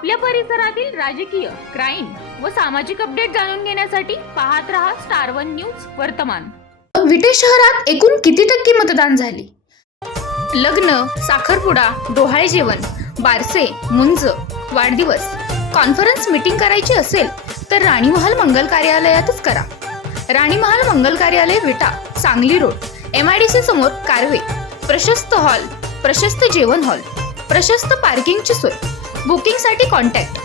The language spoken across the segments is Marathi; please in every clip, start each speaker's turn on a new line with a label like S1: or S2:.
S1: आपल्या परिसरातील राजकीय क्राईम व सामाजिक अपडेट जाणून घेण्यासाठी पाहत रहा स्टार वन न्यूज वर्तमान.
S2: विटे शहरात एकूण किती टक्के मतदान झाले? लग्न साखरपुडा डोहाळे जेवण बारसे मुंज वाढदिवस कॉन्फरन्स मीटिंग करायची असेल तर राणी महाल मंगल कार्यालयातच करा. राणी महाल मंगल कार्यालय Vita Sangli road M I D C समोर कारवे प्रशस्त हॉल प्रशस्त जेवण हॉल प्रशस्त पार्किंगची सोय. बुकिंगसाठी कॉन्टॅक्ट.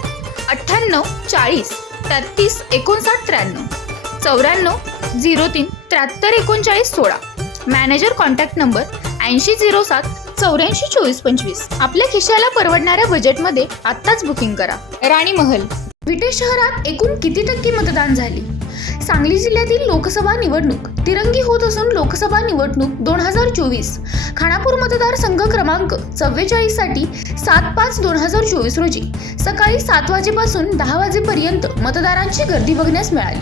S2: अठ्ठ्याण्णव चाळीस तेहतीस एकोणसाठ त्र्याण्णव. चौऱ्याण्णव झिरो तीन त्र्याहत्तर एकोणचाळीस सोळा. मॅनेजर कॉन्टॅक्ट नंबर ऐंशी झिरो सात चौऱ्याऐंशी चोवीस पंचवीस. आपल्या खिशाला परवडणाऱ्या बजेटमध्ये आत्ताच बुकिंग करा. राणी महल. विटे शहरात एकूण किती टक्के मतदान झाले? सांगली जिल्ह्यातील लोकसभा निवडणूक तिरंगी होत असून लोकसभा निवडणूक दोन हजार चोवीस खानापूर मतदारसंघ क्रमांक चव्वेचाळीससाठी सात पाच दोन हजार चोवीस रोजी सकाळी सात वाजेपासून दहा वाजेपर्यंत मतदारांची गर्दी बघण्यास मिळाली.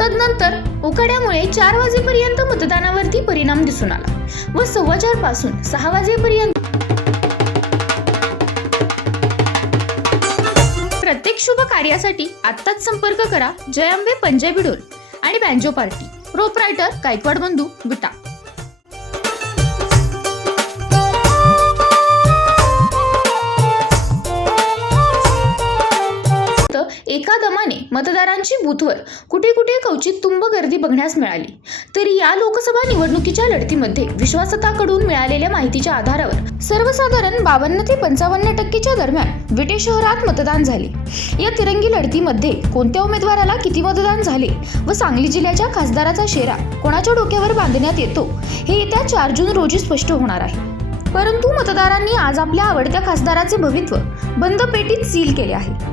S2: तदनंतर उकाड्यामुळे चार वाजेपर्यंत मतदानावरती परिणाम दिसून आला व सव्वा चारपासून सहा वाजेपर्यंत प्रत्येक शुभ कार्यासाठी आत्ताच संपर्क करा. जयांबे पंजाबी डोल आणि बँजो पार्टी. प्रोपरायटर गायकवाड बंधू विटा एका दमाने मतदारांची बूथवर कुठे कुठे कवचित तुंब गर्दी बघण्यास मिळाली. तरी या लोकसभा निवडणुकीच्या लढतीमध्ये विश्वासताकडून मिळालेल्या माहितीच्या आधारावर सर्वसाधारण बावन्न ते पंचावन्न टक्केच्या दरम्यान विटे शहरात मतदान झाले. या तिरंगी लढतीमध्ये कोणत्या उमेदवाराला किती मतदान झाले व सांगली जिल्ह्याच्या खासदाराचा शेरा कोणाच्या डोक्यावर बांधण्यात येतो हे येत्या चार जून रोजी स्पष्ट होणार आहे. परंतु मतदारांनी आज आपल्या आवडत्या खासदाराचे भवित्व बंद पेटीत सील केले आहे.